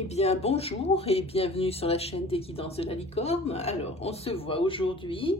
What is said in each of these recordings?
Eh bien, bonjour et bienvenue sur la chaîne des guidances de la licorne. Alors, on se voit aujourd'hui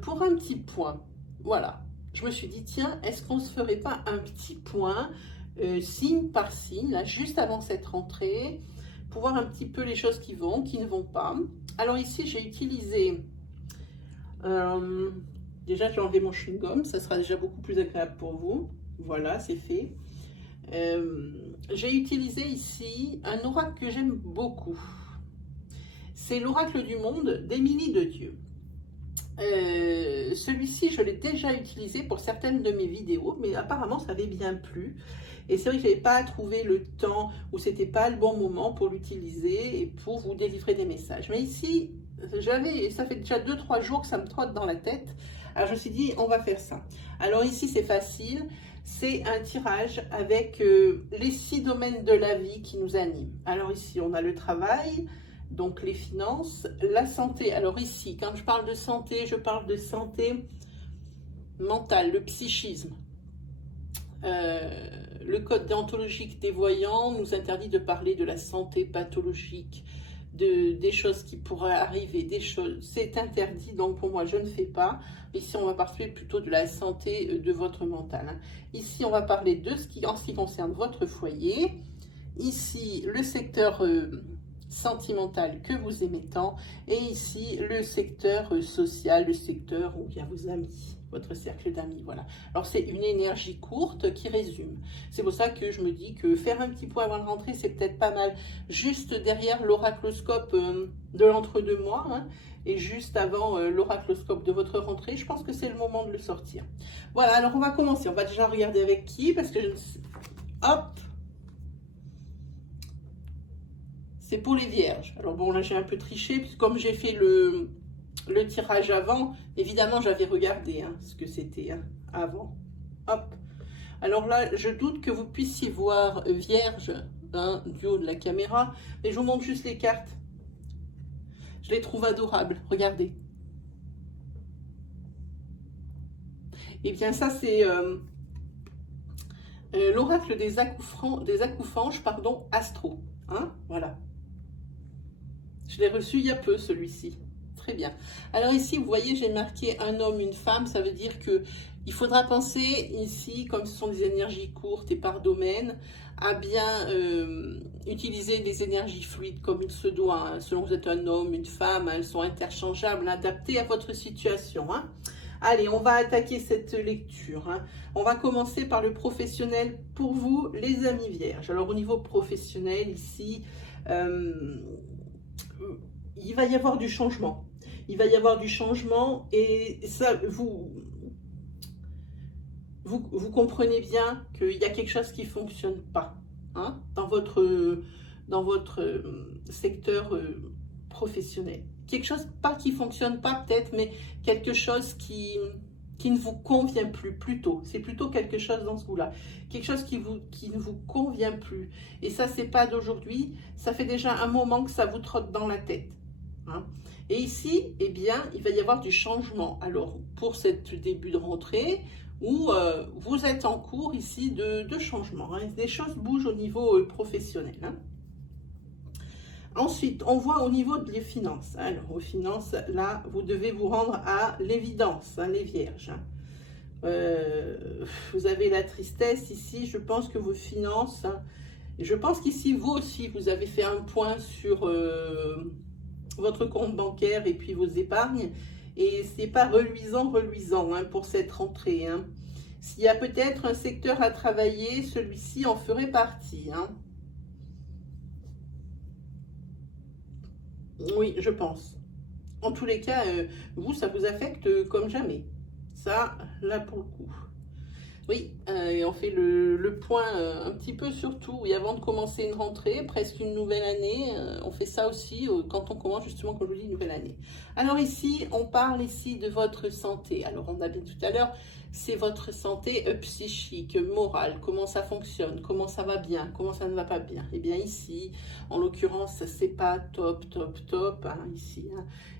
pour un petit point. Voilà, je me suis dit, tiens, est-ce qu'on ne se ferait pas un petit point, signe par signe, là, juste avant cette rentrée, pour voir un petit peu les choses qui vont, qui ne vont pas. Alors ici, j'ai utilisé, euh, déjà j'ai enlevé mon chewing-gum, ça sera déjà beaucoup plus agréable pour vous. Voilà, c'est fait. J'ai utilisé ici un oracle que j'aime beaucoup. C'est l'oracle du monde d'Émilie de Dieu. Celui-ci, je l'ai déjà utilisé pour certaines de mes vidéos, mais apparemment, ça avait bien plu. Et c'est vrai que je n'avais pas trouvé le temps ou c'était pas le bon moment pour l'utiliser et pour vous délivrer des messages. Mais ici, ça fait déjà 2-3 jours que ça me trotte dans la tête. Alors, je me suis dit, on va faire ça. Alors ici, c'est facile. C'est un tirage avec les 6 domaines de la vie qui nous animent. Alors ici, on a le travail, donc les finances, la santé. Alors ici, quand je parle de santé mentale, le psychisme. Le code déontologique des voyants nous interdit de parler de la santé pathologique, des choses qui pourraient arriver, c'est interdit, donc pour moi je ne fais pas. Ici on va parler plutôt de la santé de votre mental. Ici on va parler de en ce qui concerne votre foyer. Ici le secteur sentimental que vous aimez tant, et ici le secteur social, le secteur où il y a vos amis, votre cercle d'amis, voilà. Alors c'est une énergie courte qui résume. C'est pour ça que je me dis que faire un petit point avant de rentrer, c'est peut-être pas mal. Juste derrière l'oracloscope de l'entre-deux-mois, hein, et juste avant l'oracloscope de votre rentrée, je pense que c'est le moment de le sortir. Voilà, alors on va commencer. On va déjà regarder avec qui, parce que je ne sais... Hop! C'est pour les vierges. Alors bon, là j'ai un peu triché, puisque comme j'ai fait le tirage avant, évidemment j'avais regardé ce que c'était avant. Hop. Alors là, je doute que vous puissiez voir vierge du haut de la caméra, mais je vous montre juste les cartes. Je les trouve adorables, regardez. Et bien ça c'est l'oracle des accouphanges, pardon, astro. Voilà. Je l'ai reçu il y a peu, celui-ci. Très bien. Alors ici, vous voyez, j'ai marqué un homme, une femme. Ça veut dire que il faudra penser ici, comme ce sont des énergies courtes et par domaine, à bien utiliser des énergies fluides comme il se doit. Selon que vous êtes un homme, une femme, elles sont interchangeables, adaptées à votre situation. Allez, on va attaquer cette lecture. On va commencer par le professionnel pour vous, les amis vierges. Alors au niveau professionnel, ici... il va y avoir du changement. Il va y avoir du changement et ça, vous comprenez bien qu'il y a quelque chose qui ne fonctionne pas dans votre secteur professionnel. Quelque chose, pas qui ne fonctionne pas peut-être, mais quelque chose qui ne vous convient plus, plutôt. C'est plutôt quelque chose dans ce goût-là. Quelque chose qui ne vous convient plus. Et ça, c'est pas d'aujourd'hui. Ça fait déjà un moment que ça vous trotte dans la tête. Et ici, eh bien, il va y avoir du changement. Alors, pour ce début de rentrée, où vous êtes en cours ici de changement. Des choses bougent au niveau professionnel. Ensuite, on voit au niveau des finances. Alors, aux finances, là, vous devez vous rendre à l'évidence, les vierges. Vous avez la tristesse ici. Je pense que vos finances... je pense qu'ici, vous aussi, vous avez fait un point sur votre compte bancaire et puis vos épargnes. Et c'est pas reluisant pour cette rentrée. S'il y a peut-être un secteur à travailler, celui-ci en ferait partie. Oui, je pense. En tous les cas, vous, ça vous affecte comme jamais. Ça, là, pour le coup. Oui, et on fait le point un petit peu sur tout. Oui, avant de commencer une rentrée, presque une nouvelle année, on fait ça aussi quand on commence justement, comme je vous dis, une nouvelle année. Alors ici, on parle ici de votre santé. Alors on a bien tout à l'heure, c'est votre santé psychique, morale, comment ça fonctionne, comment ça va bien, comment ça ne va pas bien. Et bien ici, en l'occurrence, c'est pas top, ici.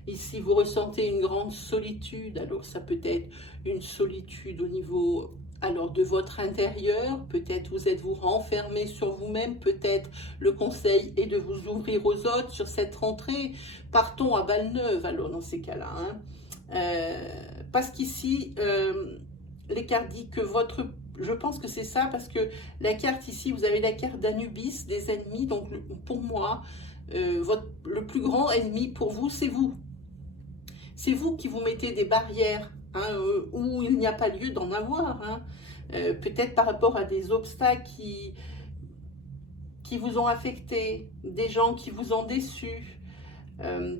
Ici, vous ressentez une grande solitude. Alors ça peut être une solitude au niveau alors de votre intérieur, peut-être vous êtes-vous renfermé sur vous-même, peut-être le conseil est de vous ouvrir aux autres sur cette rentrée. Partons à balle neuve alors dans ces cas-là. Hein. Parce qu'ici, les cartes disent que votre... Je pense que c'est ça, parce que la carte ici, vous avez la carte d'Anubis, des ennemis. Donc pour moi, le plus grand ennemi pour vous, c'est vous. C'est vous qui vous mettez des barrières, hein, où il n'y a pas lieu d'en avoir. Hein. Peut-être par rapport à des obstacles qui vous ont affecté, des gens qui vous ont déçus.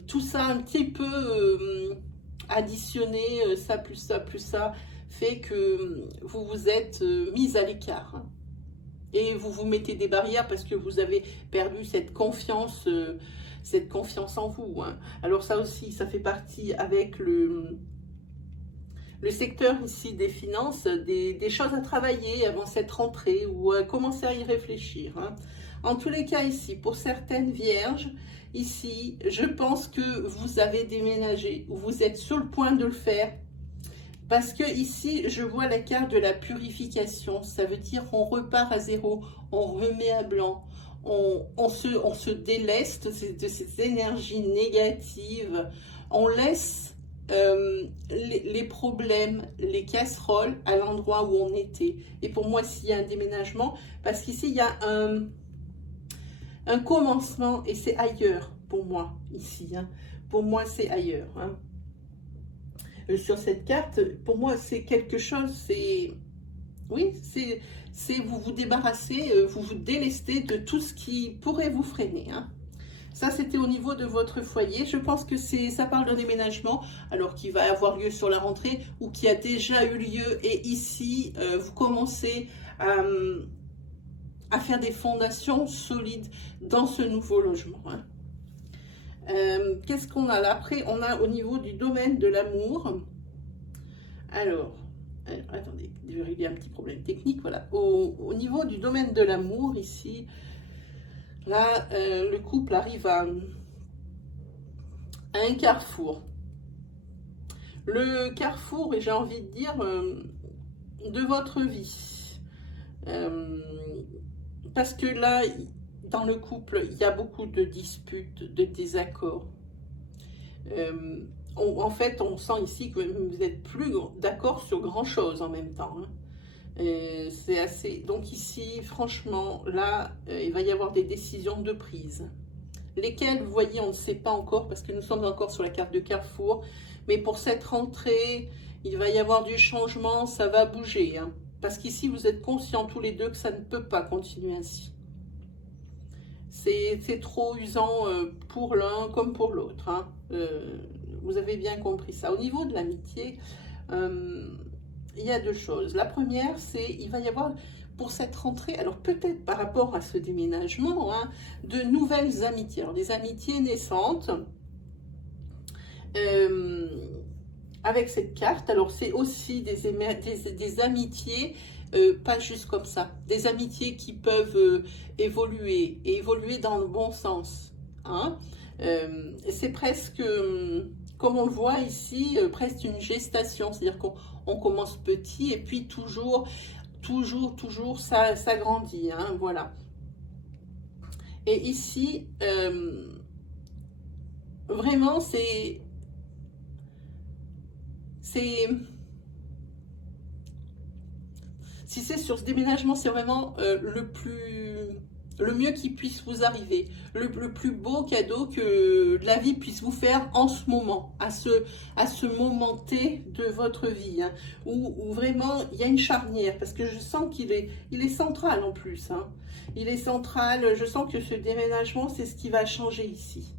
Tout ça un petit peu additionné, ça plus ça plus ça, fait que vous vous êtes mis à l'écart. Hein. Et vous vous mettez des barrières parce que vous avez perdu cette confiance en vous. Hein. Alors ça aussi, ça fait partie avec le secteur ici des finances, des choses à travailler avant cette rentrée ou à commencer à y réfléchir. Hein. En tous les cas ici, pour certaines vierges, ici, je pense que vous avez déménagé ou vous êtes sur le point de le faire. Parce que ici, je vois la carte de la purification. Ça veut dire qu'on repart à zéro, on remet à blanc. On se déleste de ces énergies négatives. On laisse les problèmes, les casseroles à l'endroit où on était. Et pour moi, s'il y a un déménagement, parce qu'ici, il y a un commencement et c'est ailleurs pour moi, ici. Hein. Pour moi, c'est ailleurs. Hein. Sur cette carte, pour moi, c'est quelque chose, oui, c'est vous vous débarrassez, vous vous délestez de tout ce qui pourrait vous freiner. Hein. Ça, c'était au niveau de votre foyer. Je pense que ça parle d'un déménagement, alors qui va avoir lieu sur la rentrée ou qui a déjà eu lieu. Et ici, vous commencez à faire des fondations solides dans ce nouveau logement. Hein. Qu'est-ce qu'on a là? Après, on a au niveau du domaine de l'amour. Alors, attendez, il y a un petit problème technique. Voilà. Au niveau du domaine de l'amour, ici, là, le couple arrive à un carrefour. Le carrefour, et j'ai envie de dire, de votre vie. Parce que là, dans le couple, il y a beaucoup de disputes, de désaccords. En fait, on sent ici que vous n'êtes plus d'accord sur grand-chose en même temps. Hein. C'est assez... Donc ici, franchement, là, il va y avoir des décisions de prise. Lesquelles, vous voyez, on ne sait pas encore parce que nous sommes encore sur la carte de Carrefour. Mais pour cette rentrée, il va y avoir du changement, ça va bouger. Hein. Parce qu'ici, vous êtes conscients tous les deux que ça ne peut pas continuer ainsi. C'est trop usant pour l'un comme pour l'autre. Hein. Vous avez bien compris ça. Au niveau de l'amitié, il y a deux choses. La première, c'est il va y avoir pour cette rentrée, alors peut-être par rapport à ce déménagement, hein, de nouvelles amitiés. Alors des amitiés naissantes avec cette carte. Alors c'est aussi des amitiés pas juste comme ça, des amitiés qui peuvent évoluer et évoluer dans le bon sens. Hein. C'est presque, comme on le voit ici, presque une gestation, c'est-à-dire qu'on commence petit et puis toujours ça grandit. Hein, voilà. Et ici, vraiment, si c'est sur ce déménagement, c'est vraiment le mieux qui puisse vous arriver, le plus beau cadeau que la vie puisse vous faire en ce moment, à ce moment T de votre vie, hein, où vraiment il y a une charnière, parce que je sens qu'il est central en plus. Hein. Il est central, je sens que ce déménagement, c'est ce qui va changer ici.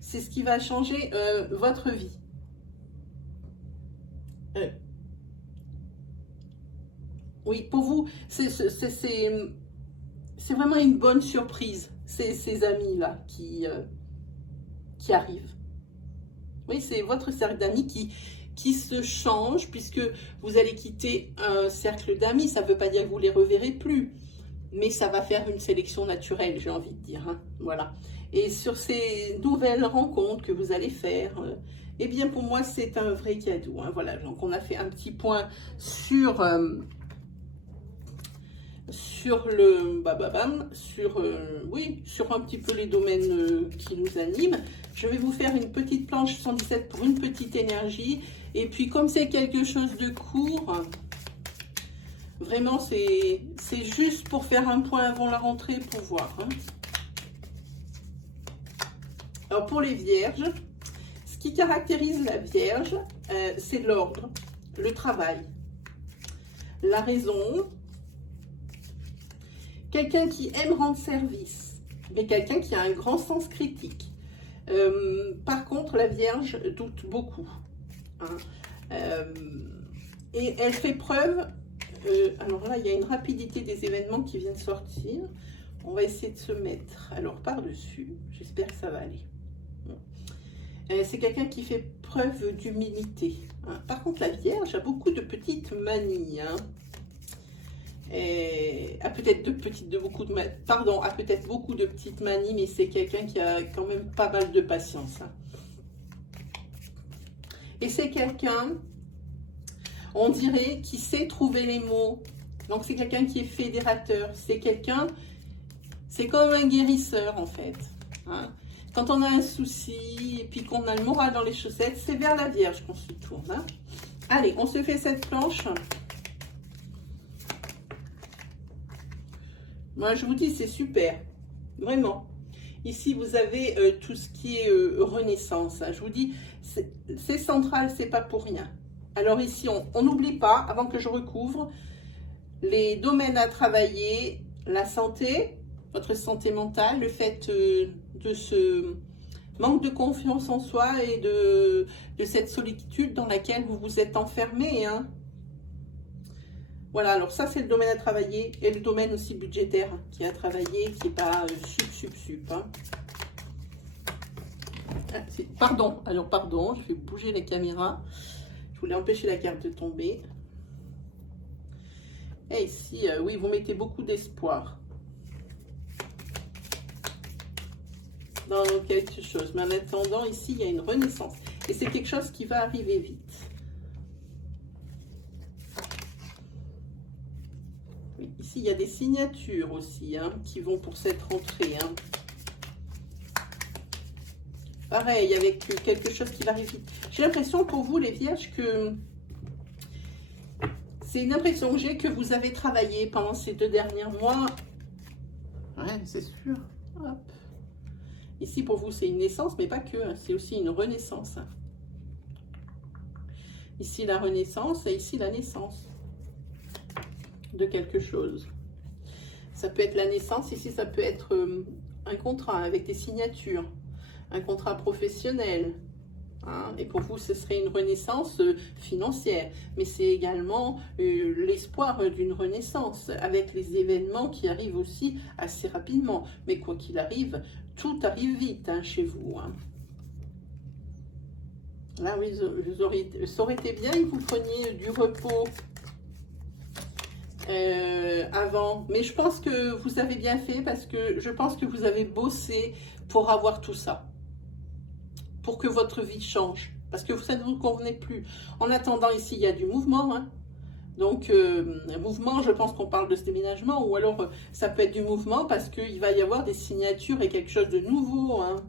C'est ce qui va changer votre vie. Oui, pour vous, c'est vraiment une bonne surprise, ces amis-là qui arrivent. Oui, c'est votre cercle d'amis qui se change, puisque vous allez quitter un cercle d'amis. Ça ne veut pas dire que vous ne les reverrez plus, mais ça va faire une sélection naturelle, j'ai envie de dire. Hein, voilà. Et sur ces nouvelles rencontres que vous allez faire, eh bien pour moi, c'est un vrai cadeau. Hein, voilà, donc on a fait un petit point sur sur le oui, sur un petit peu les domaines qui nous animent. Je vais vous faire une petite planche 117 pour une petite énergie. Et puis comme c'est quelque chose de court, vraiment c'est juste pour faire un point avant la rentrée pour voir. Hein. Alors pour les vierges, ce qui caractérise la vierge, c'est l'ordre, le travail, la raison, quelqu'un qui aime rendre service, mais quelqu'un qui a un grand sens critique. Par contre, la Vierge doute beaucoup. Hein. Et elle fait preuve... alors là, il y a une rapidité des événements qui viennent sortir. On va essayer de se mettre alors par-dessus. J'espère que ça va aller. C'est quelqu'un qui fait preuve d'humilité. Hein. Par contre, la Vierge a beaucoup de petites manies. Hein. A peut-être beaucoup de petites manies, mais c'est quelqu'un qui a quand même pas mal de patience. Hein. Et c'est quelqu'un, on dirait, qui sait trouver les mots. Donc c'est quelqu'un qui est fédérateur. C'est quelqu'un, c'est comme un guérisseur en fait. Hein. Quand on a un souci et puis qu'on a le moral dans les chaussettes, c'est vers la Vierge qu'on se tourne. Hein. Allez, on se fait cette planche. Moi, je vous dis, c'est super. Vraiment. Ici, vous avez tout ce qui est renaissance. Hein. Je vous dis, c'est central, c'est pas pour rien. Alors ici, on n'oublie pas, avant que je recouvre, les domaines à travailler, la santé, votre santé mentale, le fait de ce manque de confiance en soi et de cette solitude dans laquelle vous vous êtes enfermé. Hein. Voilà, alors ça c'est le domaine à travailler et le domaine aussi budgétaire qui est à travailler, qui n'est pas sup. Hein. Pardon, alors pardon, je vais bouger la caméra. Je voulais empêcher la carte de tomber. Et ici, oui, vous mettez beaucoup d'espoir dans quelque chose. Mais en attendant, ici, il y a une renaissance. Et c'est quelque chose qui va arriver vite. Oui, ici, il y a des signatures aussi hein, qui vont pour cette rentrée. Hein. Pareil, avec quelque chose qui va arriver vite. J'ai l'impression pour vous, les vierges, que c'est une impression que j'ai que vous avez travaillé pendant ces 2 derniers mois. Ouais, c'est sûr. Hop. Ici, pour vous, c'est une naissance, mais pas que. Hein, c'est aussi une renaissance. Ici, la renaissance et ici, la naissance de quelque chose. Ça peut être la naissance. Ici, ça peut être un contrat avec des signatures. Un contrat professionnel. Hein, et pour vous, ce serait une renaissance financière. Mais c'est également l'espoir d'une renaissance avec les événements qui arrivent aussi assez rapidement. Mais quoi qu'il arrive, tout arrive vite hein, chez vous. Hein. Là, oui, ça aurait été bien que vous preniez du repos avant. Mais je pense que vous avez bien fait parce que je pense que vous avez bossé pour avoir tout ça. Pour que votre vie change. Parce que ça ne vous convenait plus. En attendant, ici, il y a du mouvement. Hein. Donc, mouvement, je pense qu'on parle de ce déménagement. Ou alors, ça peut être du mouvement parce qu'il va y avoir des signatures et quelque chose de nouveau. Hein.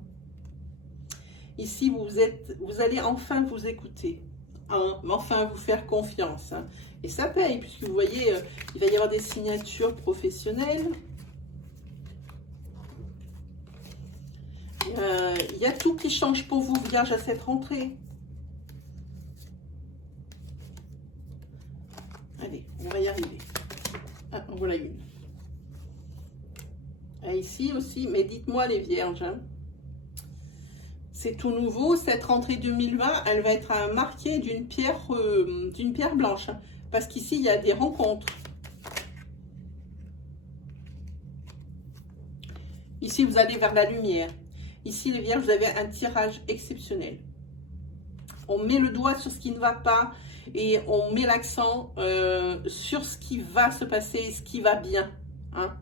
Ici, vous allez enfin vous écouter. Hein, enfin vous faire confiance. Hein. Et ça paye, puisque vous voyez, il va y avoir des signatures professionnelles. Il y a tout qui change pour vous, Vierge, à cette rentrée. Allez, on va y arriver. Ah, en voilà une. Et ici aussi, mais dites-moi les Vierges. Hein, c'est tout nouveau. Cette rentrée 2020, elle va être marquée d'une pierre blanche. Hein, parce qu'ici, il y a des rencontres. Ici, vous allez vers la lumière. Ici, les Vierges, vous avez un tirage exceptionnel. On met le doigt sur ce qui ne va pas et on met l'accent sur ce qui va se passer, ce qui va bien. Hein.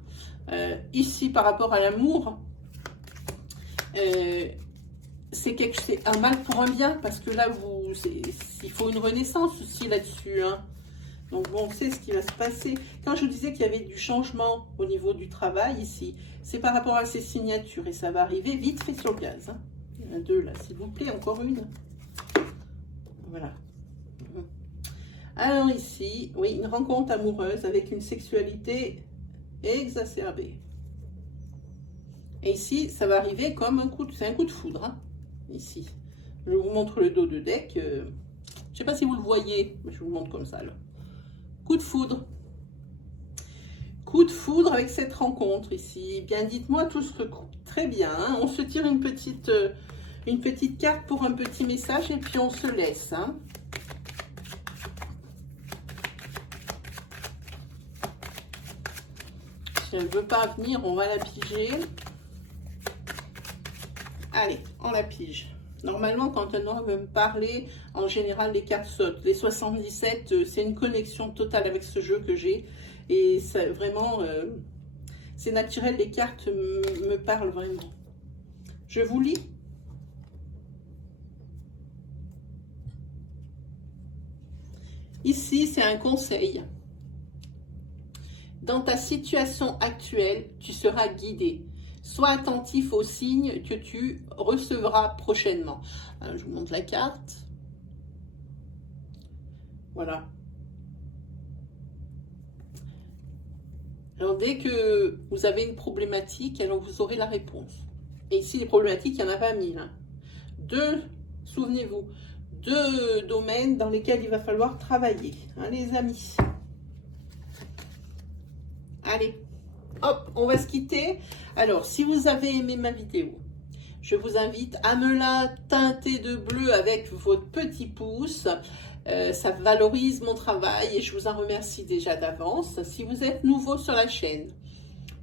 Ici, par rapport à l'amour, c'est un mal pour un bien parce que là, il faut une renaissance aussi là-dessus. Hein. Donc bon, on sait ce qui va se passer. Quand je vous disais qu'il y avait du changement au niveau du travail ici, c'est par rapport à ces signatures. Et ça va arriver vite fait sur le gaz. Hein. Il y en a deux là, s'il vous plaît, encore une. Voilà. Alors ici, oui, une rencontre amoureuse avec une sexualité exacerbée. Et ici, ça va arriver comme un coup de, c'est un coup de foudre. Hein, ici. Je vous montre le dos de deck. Je ne sais pas si vous le voyez, mais je vous le montre comme ça là. Coup de foudre. Coup de foudre avec cette rencontre ici. Bien, dites-moi tout ce recoupe. Très bien. Hein. On se tire une petite carte pour un petit message et puis on se laisse. Hein. Si elle ne veut pas venir, on va la piger. Allez, on la pige. Normalement, quand un homme veut me parler, en général, les cartes sautent. Les 77, c'est une connexion totale avec ce jeu que j'ai. Et ça, vraiment, c'est naturel, les cartes me parlent vraiment. Je vous lis. Ici, c'est un conseil. Dans ta situation actuelle, tu seras guidé. Sois attentif aux signes que tu recevras prochainement. Alors, je vous montre la carte. Voilà. Alors, dès que vous avez une problématique, alors vous aurez la réponse. Et ici, les problématiques, il n'y en a pas 1000. Hein. Souvenez-vous, deux domaines dans lesquels il va falloir travailler, hein, les amis. Allez, hop, on va se quitter. Alors, si vous avez aimé ma vidéo, je vous invite à me la teinter de bleu avec votre petit pouce. Ça valorise mon travail et je vous en remercie déjà d'avance. Si vous êtes nouveau sur la chaîne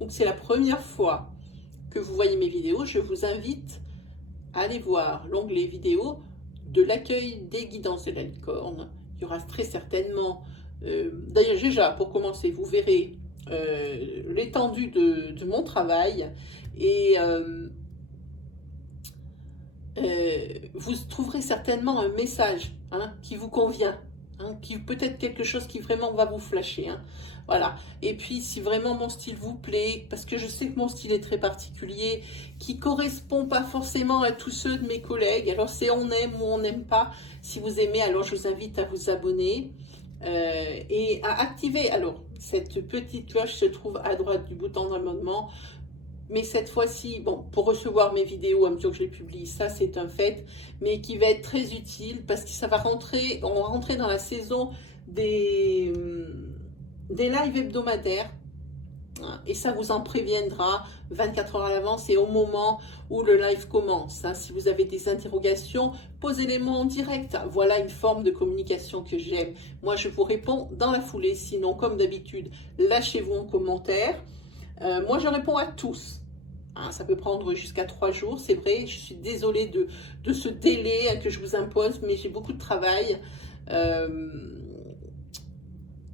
ou que c'est la première fois que vous voyez mes vidéos, je vous invite à aller voir l'onglet vidéo de l'accueil des guidances de la licorne. Il y aura très certainement, d'ailleurs déjà pour commencer, vous verrez l'étendue de mon travail et vous trouverez certainement un message hein, qui vous convient, hein, qui peut-être quelque chose qui vraiment va vous flasher. Hein. Voilà. Et puis, si vraiment mon style vous plaît, parce que je sais que mon style est très particulier, qui correspond pas forcément à tous ceux de mes collègues, alors c'est on aime ou on n'aime pas. Si vous aimez, alors je vous invite à vous abonner et à activer. Alors, cette petite cloche se trouve à droite du bouton d'abonnement. Mais cette fois-ci, bon, pour recevoir mes vidéos à mesure que je les publie, ça c'est un fait, mais qui va être très utile parce que ça va rentrer, on va rentrer dans la saison des lives hebdomadaires hein, et ça vous en préviendra 24 heures à l'avance et au moment où le live commence. Hein. Si vous avez des interrogations, posez-les-moi en direct. Voilà une forme de communication que j'aime. Moi, je vous réponds dans la foulée. Sinon, comme d'habitude, lâchez-vous en commentaire. Moi, je réponds à tous. Hein, ça peut prendre jusqu'à 3 jours, c'est vrai. Je suis désolée de ce délai que je vous impose, mais j'ai beaucoup de travail.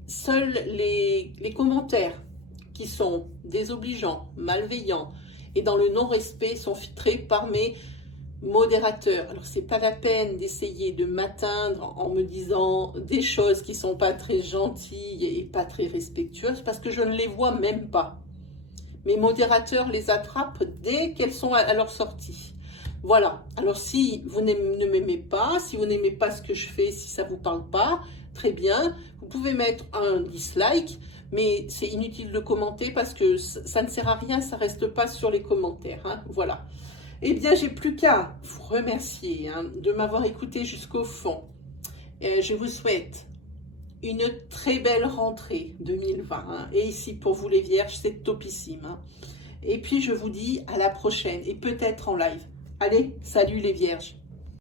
Seuls les commentaires qui sont désobligeants, malveillants et dans le non-respect sont filtrés par mes modérateurs. Alors, c'est pas la peine d'essayer de m'atteindre en me disant des choses qui sont pas très gentilles et pas très respectueuses parce que je ne les vois même pas. Mes modérateurs les attrapent dès qu'elles sont à leur sortie. Voilà. Alors, si vous ne m'aimez pas, si vous n'aimez pas ce que je fais, si ça ne vous parle pas, très bien. Vous pouvez mettre un dislike, mais c'est inutile de commenter parce que ça ne sert à rien, ça ne reste pas sur les commentaires. Hein. Voilà. Eh bien, j'ai plus qu'à vous remercier hein, de m'avoir écouté jusqu'au fond. Je vous souhaite une très belle rentrée 2020. Hein. Et ici, pour vous les vierges, c'est topissime. Hein. Et puis, je vous dis à la prochaine et peut-être en live. Allez, salut les vierges.